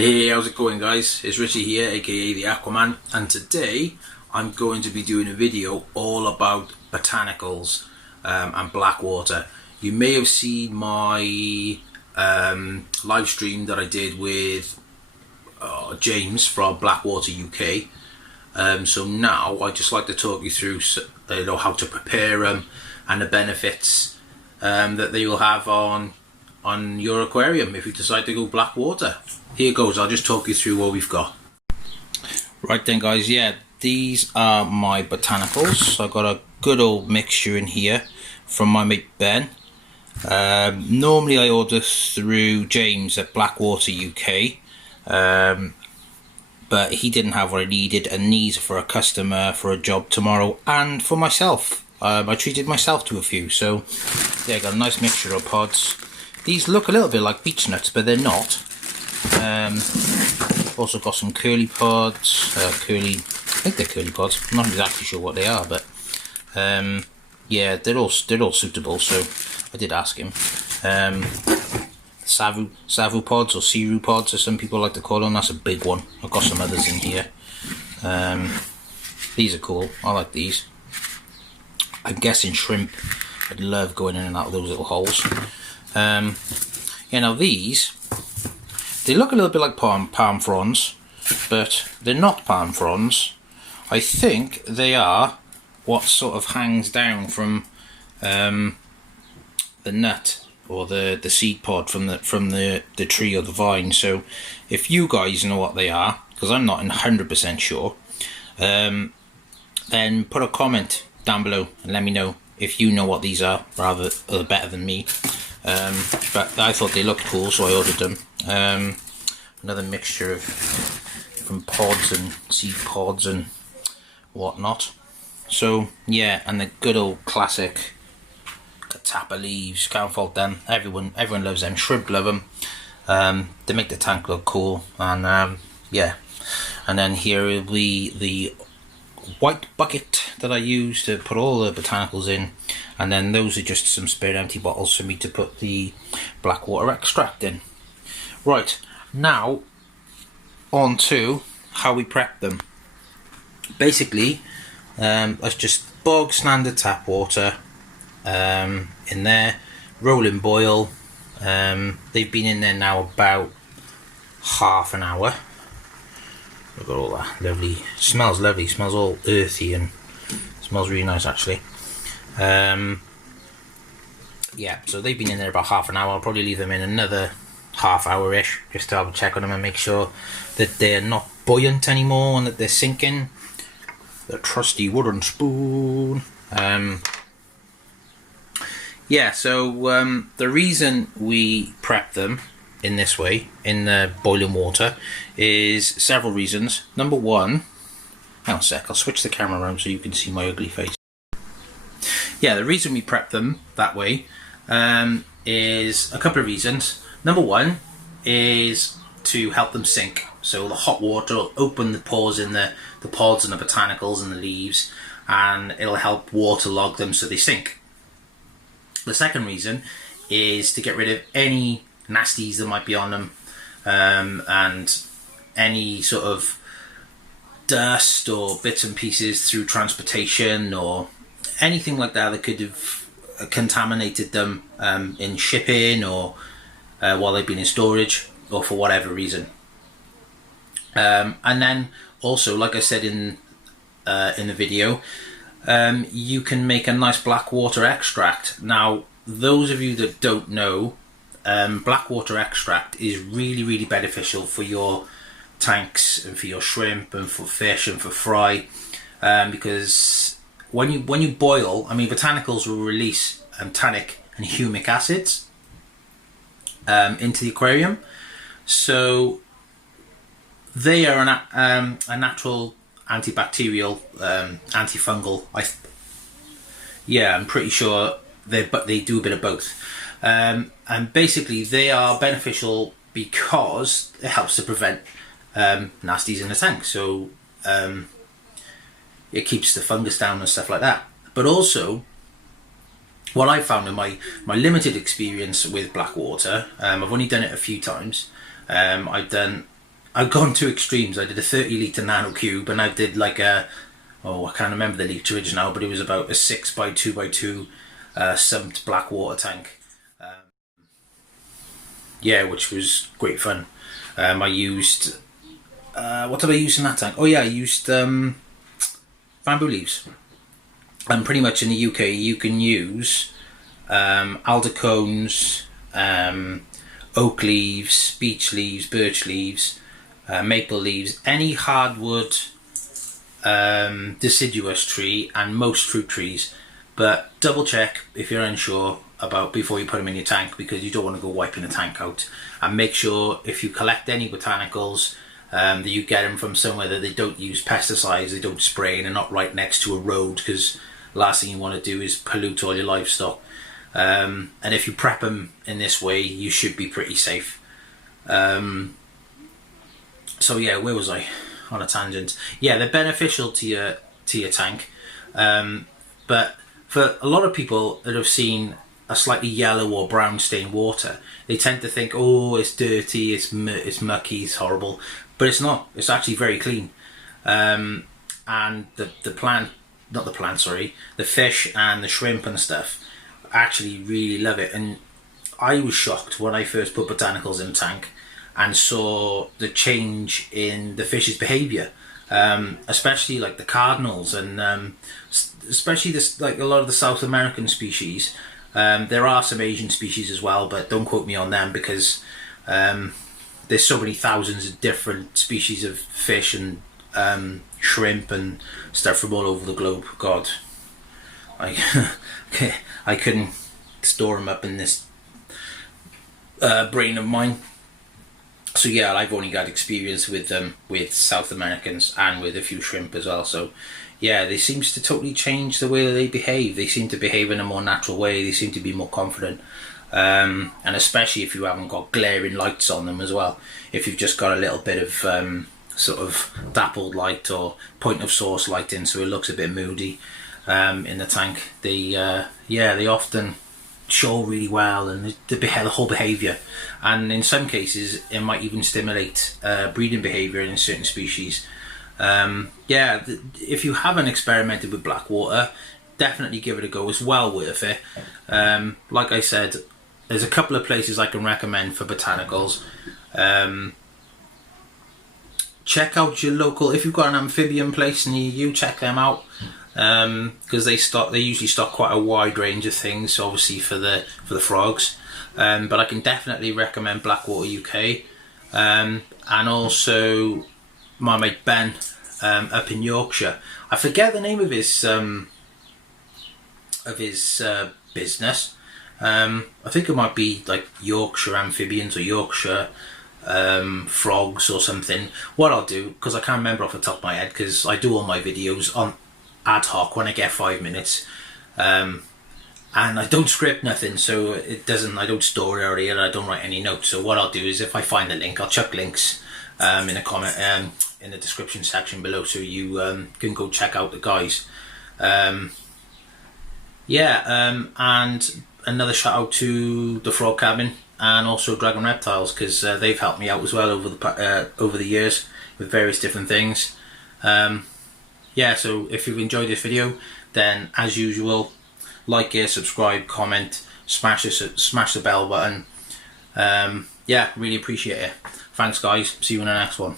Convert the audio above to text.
Hey, how's it going, guys? It's Richie here, aka the Aquaman, and today I'm going to be doing a video all about botanicals and blackwater. You may have seen my live stream that I did with James from Blackwater UK. So now I'd just like to talk you through how to prepare them and the benefits that they will have on your aquarium if you decide to go blackwater. Here goes, I'll just talk you through what we've got. Right then, guys, yeah, these are my botanicals. I've got a good old mixture in here from my mate Ben. Normally I order through James at Blackwater UK, but he didn't have what I needed, and these are for a customer for a job tomorrow and for myself. I treated myself to a few, so yeah, I got a nice mixture of pods. These look a little bit like beech nuts, but they're not. Also got some curly pods, I think they're curly pods, I'm not exactly sure what they are, but yeah, they're all suitable, so I did ask him. Savu pods, or Siru pods as some people like to call them, that's a big one. I've got some others in here. These are cool, I like these. I'm guessing shrimp would love going in and out of those little holes. Now these, they look a little bit like palm fronds, but they're not palm fronds. I think they are what sort of hangs down from the nut or the seed pod from the tree or the vine. So if you guys know what they are, because I'm not 100% sure, then put a comment down below and let me know if you know what these are, rather better than me. But I thought they looked cool, so I ordered them. Another mixture of different pods and seed pods and whatnot. So yeah, and the good old classic catappa leaves, can't fault them. Everyone loves them. Shrimp love them. They make the tank look cool, and yeah. And then here will be the white bucket that I use to put all the botanicals in, and then those are just some spare empty bottles for me to put the blackwater extract in. Right, now on to how we prep them. Basically, that's just bog standard tap water in there, rolling boil. They've been in there now about half an hour. Look at all that lovely, smells lovely, smells all earthy and smells really nice actually. Yeah, so they've been in there about half an hour. I'll probably leave them in another half hour-ish just to have a check on them and make sure that they're not buoyant anymore and that they're sinking. The trusty wooden spoon. Yeah, so the reason we prep them in this way, in the boiling water, is several reasons. Number one, hang on a sec, I'll switch the camera around so you can see my ugly face. Yeah, the reason we prep them that way is a couple of reasons. Number one is to help them sink. So the hot water will open the pores in the pods and the botanicals and the leaves, and it'll help waterlog them so they sink. The second reason is to get rid of any nasties that might be on them, and any sort of dust or bits and pieces through transportation or anything like that that could have contaminated them in shipping or while they've been in storage or for whatever reason. And then also, like I said in the video, you can make a nice blackwater extract. Now, those of you that don't know, blackwater extract is really beneficial for your tanks and for your shrimp and for fish and for fry, because when you boil, I mean, botanicals will release tannic and humic acids into the aquarium, so they are a natural antibacterial, antifungal. I'm pretty sure they do a bit of both. And basically they are beneficial because it helps to prevent nasties in the tank, so it keeps the fungus down and stuff like that. But also, what I found in my limited experience with blackwater, I've only done it a few times. I've done I've gone to extremes. I did a 30 litre nano cube, and I did like a, oh, I can't remember the literage now, but it was about a 6 by 2 by 2 sumped blackwater tank. Yeah, which was great fun. I used, what did I use in that tank? Oh yeah, I used bamboo leaves. And pretty much in the UK you can use alder cones, oak leaves, beech leaves, birch leaves, maple leaves, any hardwood deciduous tree, and most fruit trees. But double check if you're unsure about before you put them in your tank, because you don't want to go wiping the tank out. And make sure if you collect any botanicals that you get them from somewhere that they don't use pesticides, they don't spray, and they're not right next to a road, because last thing you want to do is pollute all your livestock. And if you prep them in this way, you should be pretty safe. So yeah, where was I? On a tangent. Yeah, they're beneficial to your tank, but for a lot of people that have seen a slightly yellow or brown stained water, they tend to think, oh, it's dirty, it's mucky, it's horrible. But it's not. It's actually very clean. And the fish and the shrimp and stuff actually really love it. And I was shocked when I first put botanicals in a tank and saw the change in the fish's behaviour, especially like the cardinals, and especially this, like a lot of the South American species. There are some Asian species as well, but don't quote me on them, because there's so many thousands of different species of fish and shrimp and stuff from all over the globe. God, I couldn't store them up in this brain of mine. So yeah, I've only got experience with them, with South Americans, and with a few shrimp as well. So yeah, they seems to totally change the way they behave. They seem to behave in a more natural way. They seem to be more confident, and especially if you haven't got glaring lights on them as well. If you've just got a little bit of sort of dappled light or point of source lighting, so it looks a bit moody in the tank, they often show really well, and the whole behaviour, and in some cases it might even stimulate breeding behaviour in certain species. If you haven't experimented with blackwater, definitely give it a go. It's well worth it. Like I said, there's a couple of places I can recommend for botanicals. Check out your local, if you've got an amphibian place near you, check them out, because they usually stock quite a wide range of things, obviously for the frogs. But I can definitely recommend Blackwater UK, and also my mate Ben up in Yorkshire. I forget the name of his business. I think it might be like Yorkshire Amphibians or Yorkshire Frogs or something. What I'll do, because I can't remember off the top of my head, because I do all my videos on ad hoc when I get 5 minutes, and I don't script nothing, so I don't store it already, and I don't write any notes. So what I'll do is, if I find a link, I'll chuck links in a comment in the description section below, so you can go check out the guys. And another shout out to the Frog Cabin and also Dragon Reptiles, because they've helped me out as well over the years with various different things. So if you've enjoyed this video, then as usual, like it, subscribe, comment, smash the bell button. Really appreciate it. Thanks guys, see you in the next one.